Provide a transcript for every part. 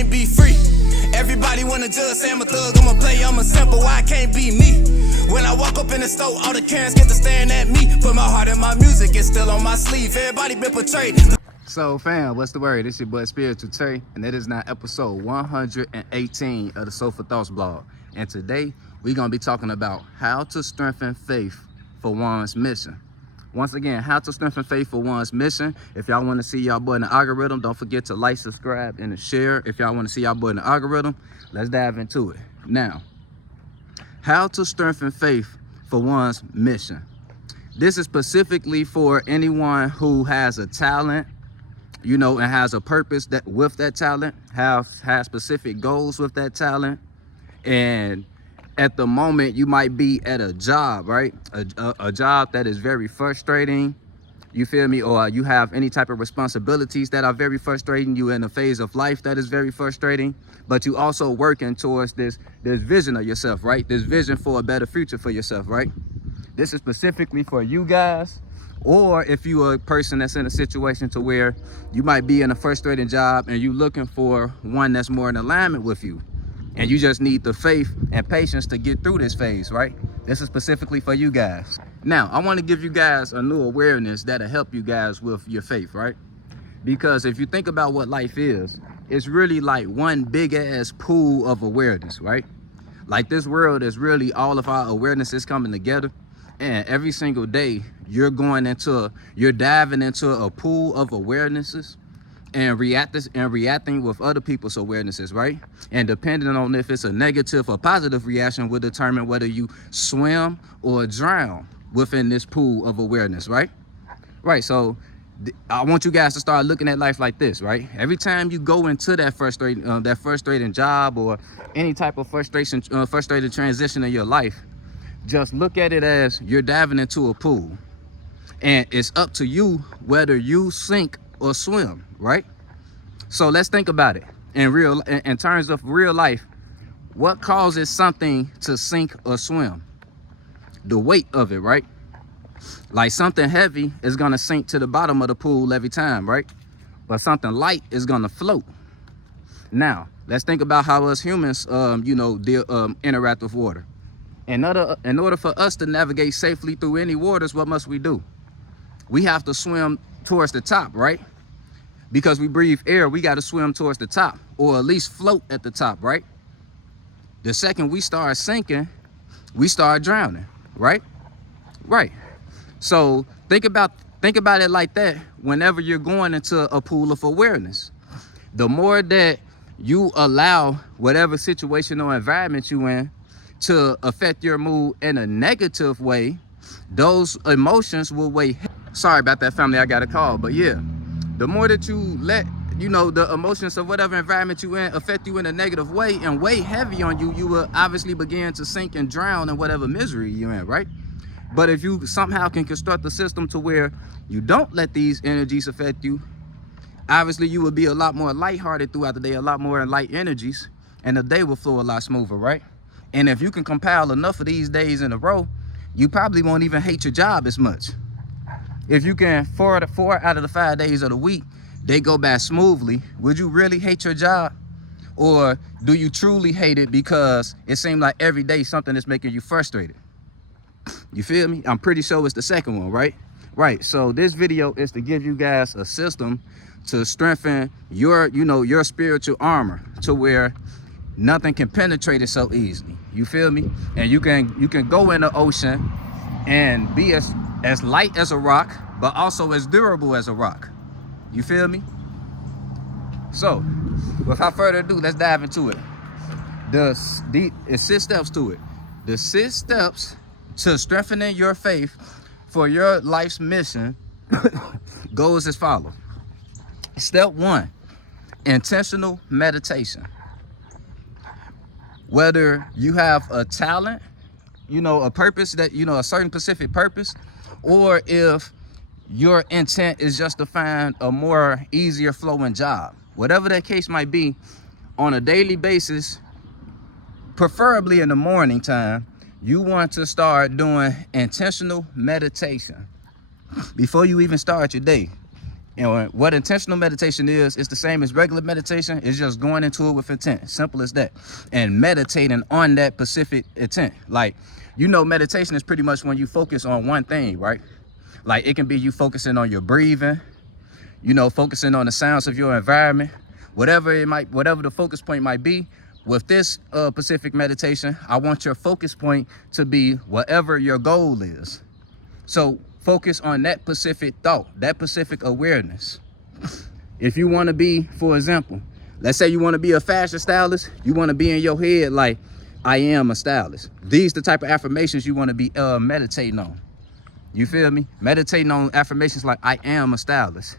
can't be free. Everybody wanna judge, say I'm a thug, I'm a player, I'm a simple, why I can't be me? When I walk up in the store, all the Karens get to staring at me. Put my heart in my music, it's still on my sleeve. Everybody been portrayed. So fam, what's the word? It's your boy Spiritual Terry, and it is now episode 118 of the Soulful Thoughts blog. And today, we're gonna be talking about how to strengthen faith for one's mission. Once again, how to strengthen faith for one's mission. If y'all wanna see y'all boy in the algorithm, don't forget to like, subscribe, and to share. If y'all wanna see y'all boy in the algorithm, let's dive into it. Now, how to strengthen faith for one's mission. This is specifically for anyone who has a talent, you know, and has a purpose that with that talent, has specific goals with that talent. And at the moment you might be at a job, right? A job that is very frustrating, you feel me? Or you have any type of responsibilities that are very frustrating. You in a phase of life that is very frustrating, but you also working towards this vision of yourself, right? This vision for a better future for yourself, right? This is specifically for you guys. Or if you're a person that's in a situation to where you might be in a frustrating job and you looking for one that's more in alignment with you, and you just need the faith and patience to get through this phase, right? This is specifically for you guys. Now, I want to give you guys a new awareness that'll help you guys with your faith, right? Because if you think about what life is, it's really like one big ass pool of awareness, right? Like this world is really all of our awarenesses coming together. And every single day, you're diving into a pool of awarenesses and reacting with other people's awarenesses, right? And depending on if it's a negative or positive reaction will determine whether you swim or drown within this pool of awareness, right? Right, so I want you guys to start looking at life like this, right? Every time you go into that frustrating job or any type of frustrated transition in your life, just look at it as you're diving into a pool, and it's up to you whether you sink or swim, right? So let's think about it in terms of real life. What causes something to sink or swim? The weight of it, right? Like something heavy is gonna sink to the bottom of the pool every time, right? But something light is gonna float. Now, let's think about how us humans, interact with water. In order for us to navigate safely through any waters, what must we do? We have to swim towards the top, right? Because we breathe air, we got to swim towards the top, or at least float at the top, right? The second we start sinking, we start drowning, right? Right. So think about it like that whenever you're going into a pool of awareness. The more that you allow whatever situation or environment you in to affect your mood in a negative way, those emotions will weigh. Sorry about that, family, I got a call. But yeah, the more that you let the emotions of whatever environment you in affect you in a negative way and weigh heavy on you, you will obviously begin to sink and drown in whatever misery you're in, right? But if you somehow can construct a system to where you don't let these energies affect you, obviously you will be a lot more lighthearted throughout the day, a lot more in light energies, and the day will flow a lot smoother, right? And if you can compile enough of these days in a row, you probably won't even hate your job as much. If you can, 4 out of the 5 days of the week, they go by smoothly, would you really hate your job? Or do you truly hate it because it seems like every day something is making you frustrated? You feel me? I'm pretty sure it's the second one, right? Right, so this video is to give you guys a system to strengthen your spiritual armor to where nothing can penetrate it so easily. You feel me? And you can go in the ocean and be as light as a rock, but also as durable as a rock. You feel me? So, without further ado, let's dive into it. It's 6 steps to it. The 6 steps to strengthening your faith for your life's mission goes as follows. Step 1, intentional meditation. Whether you have a talent, a purpose that, a certain specific purpose, or if your intent is just to find a more easier flowing job, whatever that case might be, on a daily basis, preferably in the morning time, you want to start doing intentional meditation before you even start your day. And what intentional meditation is, it's the same as regular meditation. It's just going into it with intent. Simple as that. And meditating on that specific intent. Like, you know, meditation is pretty much when you focus on one thing, right? Like, it can be you focusing on your breathing, you know, focusing on the sounds of your environment, whatever the focus point might be. With this specific meditation, I want your focus point to be whatever your goal is. So focus on that specific thought, that specific awareness. If you want to be, for example, let's say you want to be a fashion stylist, you want to be in your head like, I am a stylist. These the type of affirmations you want to be meditating on. You feel me? Meditating on affirmations like, I am a stylist.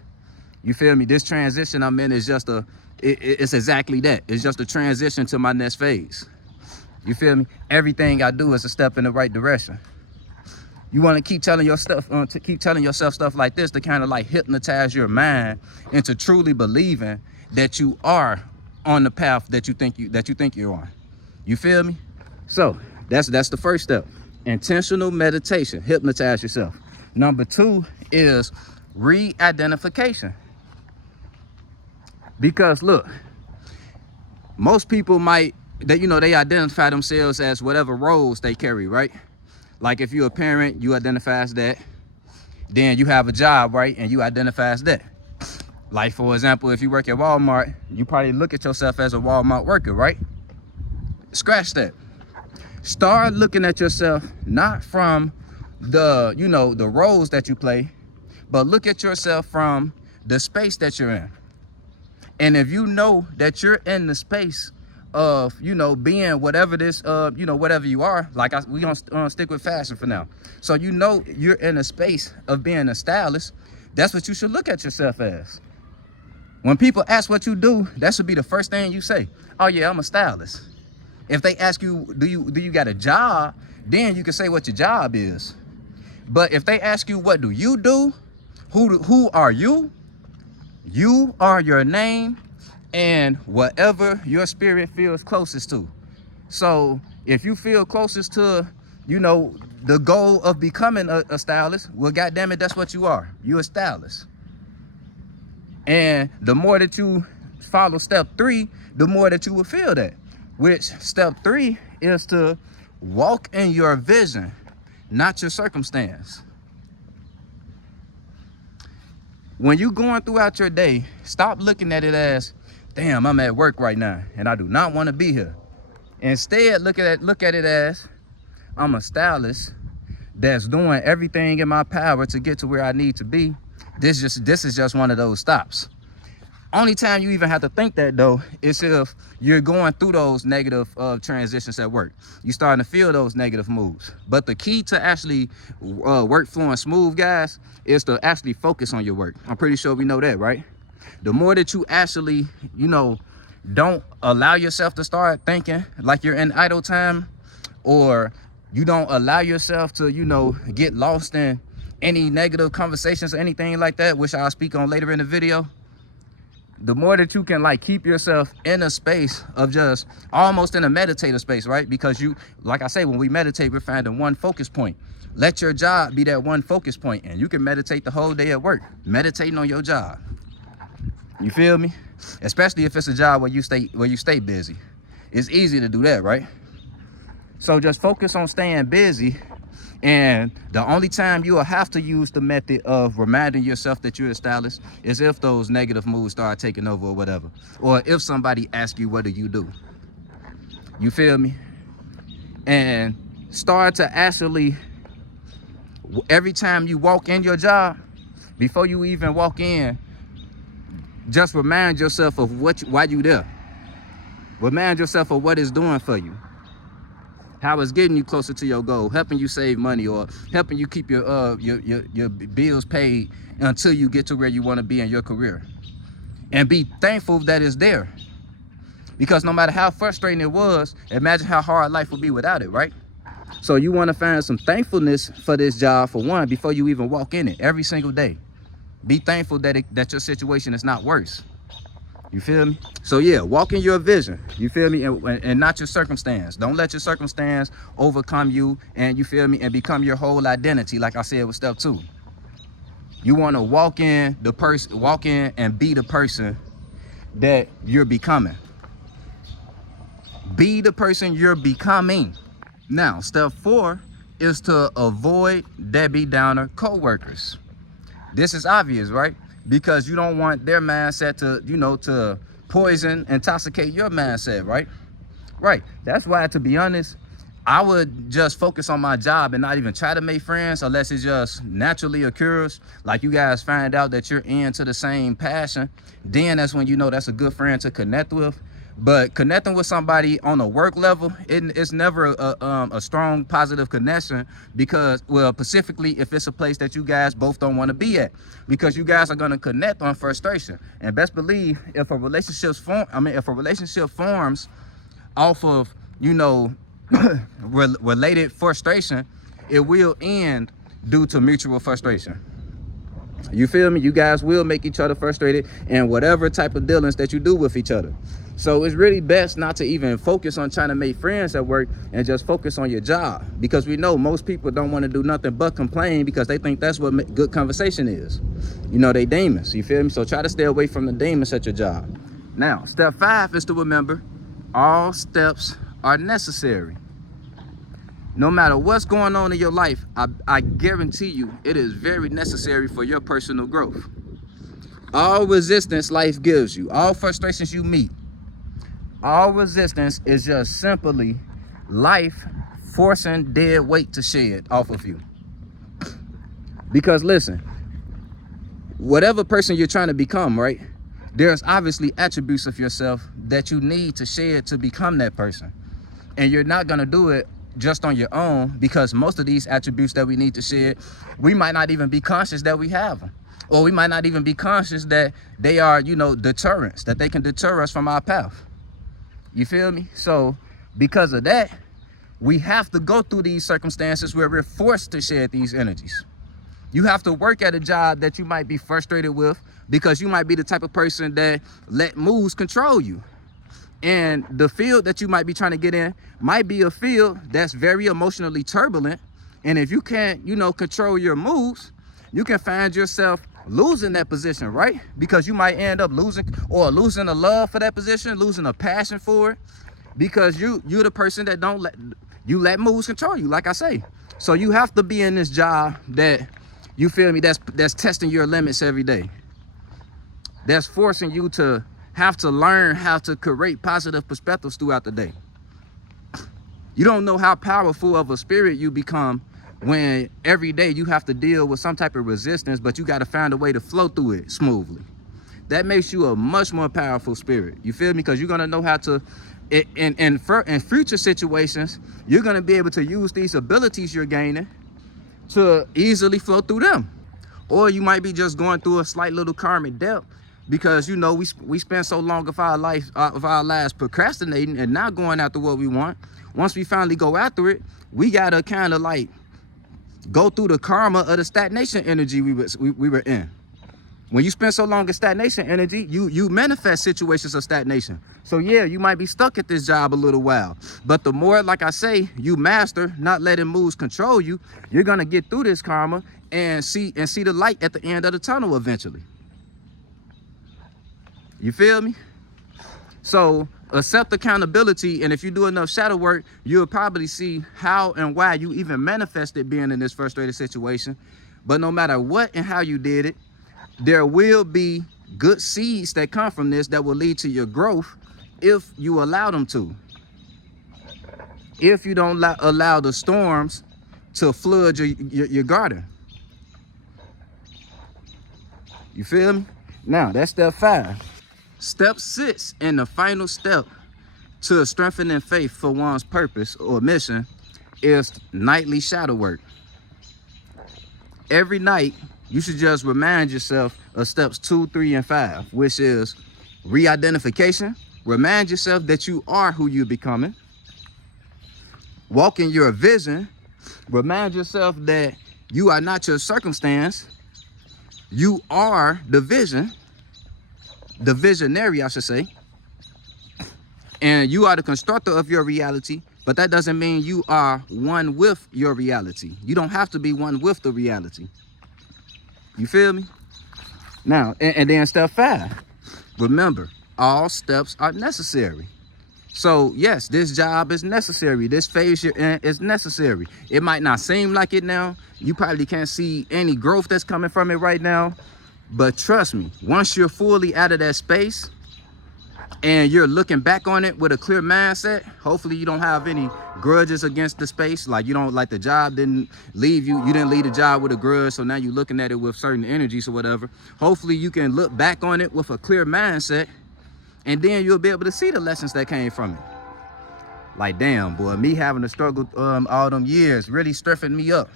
You feel me? This transition I'm in is just it's exactly that. It's just a transition to my next phase. You feel me? Everything I do is a step in the right direction. You want to keep telling yourself stuff like this to kind of like hypnotize your mind into truly believing that you are on the path that you think you're on. You feel me? So that's the first step. Intentional meditation. Hypnotize yourself. Number 2 is re-identification. Because look, most people they identify themselves as whatever roles they carry, right? Like if you're a parent, you identify as that. Then you have a job, right? And you identify as that. Like, for example, if you work at Walmart, you probably look at yourself as a Walmart worker, right? Scratch that. Start looking at yourself not from the roles that you play, but look at yourself from the space that you're in. And if you know that you're in the space of, being whatever this, whatever you are, like we're going to stick with fashion for now. So you're in a space of being a stylist. That's what you should look at yourself as. When people ask what you do, that should be the first thing you say. Oh yeah, I'm a stylist. If they ask you, do you got a job? Then you can say what your job is. But if they ask you, what do you do? Who are you? You are your name and whatever your spirit feels closest to. So if you feel closest to, the goal of becoming a stylist, well, goddamn it, that's what you are. You're a stylist. And the more that you follow step 3, the more that you will feel that. Which step 3 is to walk in your vision, not your circumstance. When you're going throughout your day, stop looking at it as, damn, I'm at work right now and I do not want to be here. Instead, look at it as, I'm a stylist that's doing everything in my power to get to where I need to be. This is just one of those stops. Only time you even have to think that, though, is if you're going through those negative transitions at work. You're starting to feel those negative moves. But the key to actually work flowing smooth, guys, is to actually focus on your work. I'm pretty sure we know that, right? The more that you actually, don't allow yourself to start thinking like you're in idle time, or you don't allow yourself to, get lost in any negative conversations or anything like that, which I'll speak on later in the video. The more that you can keep yourself in a space of just almost in a meditative space, right? Because you, like I say, when we meditate, we're finding one focus point. Let your job be that one focus point, and you can meditate the whole day at work, meditating on your job. You feel me? Especially if it's a job where you stay busy. It's easy to do that, right? So just focus on staying busy. And the only time you will have to use the method of reminding yourself that you're a stylist is if those negative moods start taking over or whatever. Or if somebody asks you, what do you do? You feel me? And start to actually, every time you walk in your job, before you even walk in, just remind yourself of why you there. Remind yourself of what it's doing for you. How it's getting you closer to your goal, helping you save money, or helping you keep your bills paid until you get to where you want to be in your career. And be thankful that it's there. Because no matter how frustrating it was, imagine how hard life would be without it, right? So you want to find some thankfulness for this job, for one, before you even walk in it, every single day. Be thankful that your situation is not worse. You feel me? So yeah, walk in your vision. You feel me? And not your circumstance. Don't let your circumstance overcome you, and you feel me, and become your whole identity, like I said with step 2. You want to walk in and be the person that you're becoming. Be the person you're becoming. Now, step 4 is to avoid Debbie Downer coworkers. This is obvious, right? Because you don't want their mindset to poison, intoxicate your mindset, right? Right. That's why, to be honest, I would just focus on my job and not even try to make friends unless it just naturally occurs. Like you guys find out that you're into the same passion, then that's when you know that's a good friend to connect with. But connecting with somebody on a work level, it's never a strong positive connection, because, well, specifically if it's a place that you guys both don't want to be at, because you guys are going to connect on frustration. And best believe, if a relationship forms off of, related frustration, it will end due to mutual frustration. You feel me? You guys will make each other frustrated in whatever type of dealings that you do with each other. So it's really best not to even focus on trying to make friends at work and just focus on your job, because we know most people don't want to do nothing but complain because they think that's what good conversation is. They demons. You feel me? So try to stay away from the demons at your job. Now, step 5 is to remember all steps are necessary. No matter what's going on in your life, I guarantee you it is very necessary for your personal growth. All resistance life gives you, all frustrations you meet, all resistance is just simply life forcing dead weight to shed off of you. Because listen, whatever person you're trying to become, right? There's obviously attributes of yourself that you need to shed to become that person. And you're not going to do it just on your own, because most of these attributes that we need to shed, we might not even be conscious that we have them, or we might not even be conscious that they are, deterrents, that they can deter us from our path. You feel me? So because of that, we have to go through these circumstances where we're forced to shed these energies. You have to work at a job that you might be frustrated with, because you might be the type of person that let moods control you. And the field that you might be trying to get in might be a field that's very emotionally turbulent. And if you can't, control your moods, you can find yourself losing that position, right? Because you might end up losing a love for that position, losing a passion for it, because you're the person that let moods control you, like I say. So you have to be in this job that, you feel me, that's testing your limits every day. That's forcing you to have to learn how to create positive perspectives throughout the day. You don't know how powerful of a spirit you become when every day you have to deal with some type of resistance, but you got to find a way to flow through it smoothly. That makes you a much more powerful spirit. You feel me? Because you're going to know how to, in future situations, you're going to be able to use these abilities you're gaining to easily flow through them. Or you might be just going through a slight little karmic debt, because we spend so long of our lives procrastinating and not going after what we want. Once we finally go after it, we gotta kind of like go through the karma of the stagnation energy we were in. When you spend so long in stagnation energy, you manifest situations of stagnation. So yeah, you might be stuck at this job a little while, but the more, like I say, you master not letting moods control you, you're gonna get through this karma and see the light at the end of the tunnel eventually. You feel me? So accept accountability, and if you do enough shadow work, you'll probably see how and why you even manifested being in this frustrated situation. But no matter what and how you did it, there will be good seeds that come from this that will lead to your growth if you allow them to. If you don't allow the storms to flood your garden. You feel me? Now, that's step 5. Step 6, and the final step to strengthening faith for one's purpose or mission, is nightly shadow work. Every night, you should just remind yourself of steps 2, 3, and 5, which is re-identification. Remind yourself that you are who you're becoming. Walk in your vision. Remind yourself that you are not your circumstance. You are the vision. The visionary, I should say. And you are the constructor of your reality, but that doesn't mean you are one with your reality. You don't have to be one with the reality. You feel me? Now, and then step 5. Remember, all steps are necessary. So yes, this job is necessary. This phase you're in is necessary. It might not seem like it now. You probably can't see any growth that's coming from it right now. But trust me, once you're fully out of that space and you're looking back on it with a clear mindset, hopefully you don't have any grudges against the space. Like you don't, like the job didn't leave you. You didn't leave the job with a grudge. So now you're looking at it with certain energies or whatever. Hopefully you can look back on it with a clear mindset. And then you'll be able to see the lessons that came from it. Like, damn, boy, me having to struggle all them years really strengthened me up.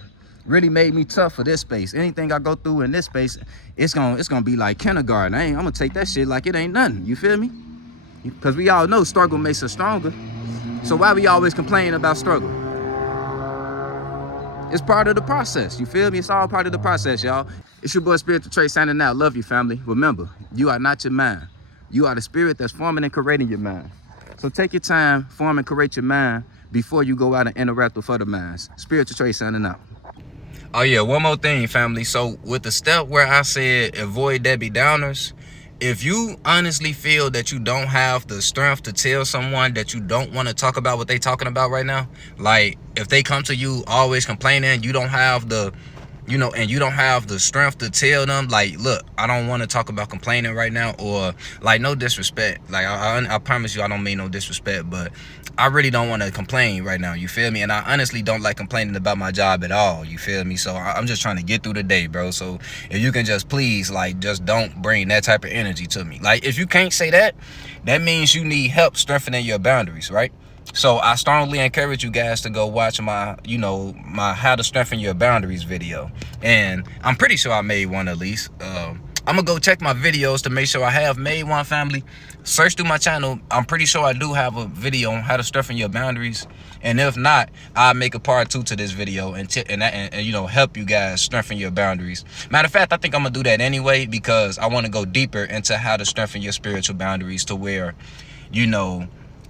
Really made me tough for this space. Anything I go through in this space, it's gonna be like kindergarten. I'm gonna take that shit like it ain't nothing. You feel me? Because we all know struggle makes us stronger. So why we always complain about struggle? It's part of the process. You feel me? It's all part of the process, y'all. It's your boy Spiritual Trey signing out. Love you, family. Remember, you are not your mind. You are the spirit that's forming and creating your mind. So take your time, form and create your mind before you go out and interact with other minds. Spiritual Trey signing out. Oh yeah, one more thing, family. So with the step where I said avoid Debbie Downers, if you honestly feel that you don't have the strength to tell someone that you don't want to talk about what they talking about right now, like if they come to you always complaining, you don't have the and you don't have the strength to tell them, like, look, I don't want to talk about complaining right now, or like, no disrespect. Like, I promise you, I don't mean no disrespect, but I really don't want to complain right now. You feel me? And I honestly don't like complaining about my job at all. You feel me? So I'm just trying to get through the day, bro. So if you can just please, like, just don't bring that type of energy to me. Like, if you can't say that, that means you need help strengthening your boundaries, right? So I strongly encourage you guys to go watch my, my How to Strengthen Your Boundaries video. And I'm pretty sure I made one at least. I'm going to go check my videos to make sure I have made one, family. Search through my channel. I'm pretty sure I do have a video on how to strengthen your boundaries. And if not, I'll make a part 2 to this video and help you guys strengthen your boundaries. Matter of fact, I think I'm going to do that anyway, because I want to go deeper into how to strengthen your spiritual boundaries to where,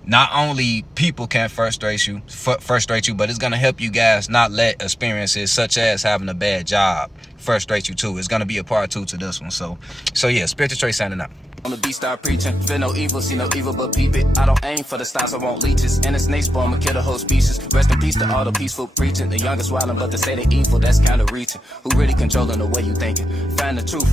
not only people can frustrate you, but it's going to help you guys not let experiences such as having a bad job frustrate you too. It's going to be a part 2 to this one. So yeah, Spiritual Trey signing out. On the beat, start preaching. Feel no evil, see no evil, but peep it. I don't aim for the stars, I want leeches. And the snake spawn, I'ma kill the whole species. Rest in peace to all the peaceful preaching. The youngest wildin', but they say they evil, that's kind of reaching. Who really controlling the way you thinking? Find the truth.